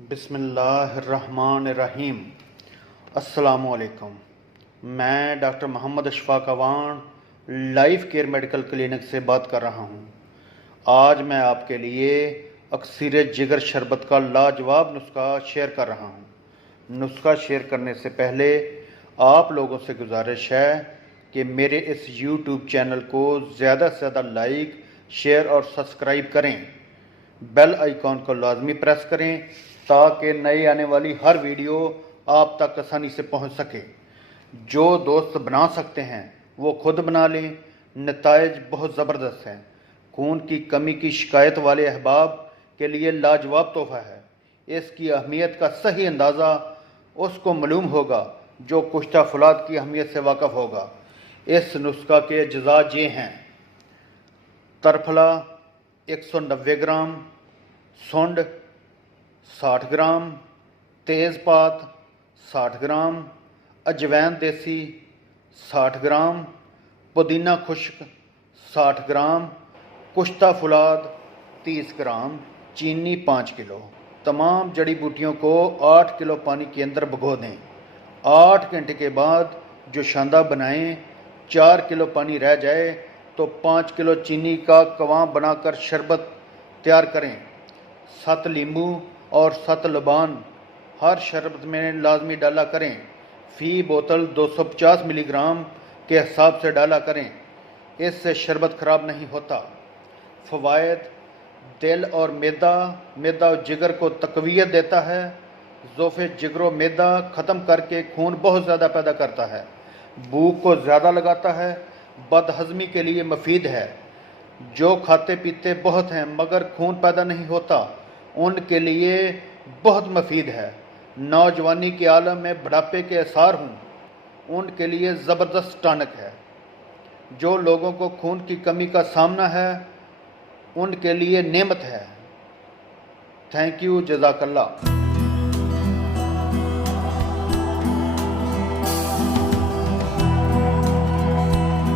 बिस्मिल्लाहिर्रहमानिर्रहीम। अस्सलामुअलैकुम। मैं doctor Mohammad Ashfaq Awan Life Care Medical Clinic से बात कर रहा हूं। आज मैं आपके लिए अक्सीर जिगर शरबत का लाजवाब नुस्खा शेयर कर रहा हूं। नुस्खा शेयर करने से पहले आप लोगों से गुजारिश है कि मेरे इस YouTube चैनल को ज़्यादा से ज़्यादा लाइक, शेयर और सब्सक्राइब करें। बेल आइकॉन को लाजमी प्रेस करें ताकि नई आने वाली हर वीडियो आप तक आसानी से पहुंच सके। जो दोस्त बना सकते हैं वो खुद बना लें। नताइज बहुत ज़बरदस्त हैं। खून की कमी की शिकायत वाले अहबाब के लिए लाजवाब तोहफ़ा है। इसकी अहमियत का सही अंदाज़ा उसको मालूम होगा जो कुश्ता फुलाद की अहमियत से वाक़फ़ होगा। इस नुस्खा के अज्जा ये हैं: तरफला 190 ग्राम, सुंड 60 ग्राम, तेज़पात 60 ग्राम, अजवैन देसी 60 ग्राम, पुदीना खुश्क 60 ग्राम, कुश्ता फुलाद 30 ग्राम, चीनी 5 किलो। तमाम जड़ी बूटियों को 8 किलो पानी के अंदर भिगो दें। 8 घंटे के बाद जो शांदा बनाएं, 4 किलो पानी रह जाए तो 5 किलो चीनी का कवां बनाकर शरबत तैयार करें। 7 नींबू और 7 लबान हर शरबत में लाजमी डाला करें। फ़ी बोतल 250 मिलीग्राम के हिसाब से डाला करें। इससे शरबत ख़राब नहीं होता। फ़वाइद: दिल और मैदा और जिगर को तक़वियत देता है। ज़ोफ़े जिगर मैदा ख़त्म करके खून बहुत ज़्यादा पैदा करता है। भूख को ज़्यादा लगाता है। बदहज़मी के लिए मुफीद है। जो खाते पीते बहुत हैं मगर खून पैदा नहीं होता, उनके लिए बहुत मुफीद है। नौजवानी के आलम में बुढ़ापे के आसार हों, उनके लिए ज़बरदस्त टॉनिक है। जो लोगों को खून की कमी का सामना है उनके लिए नेमत है। थैंक यू, जज़ाकल्लाह।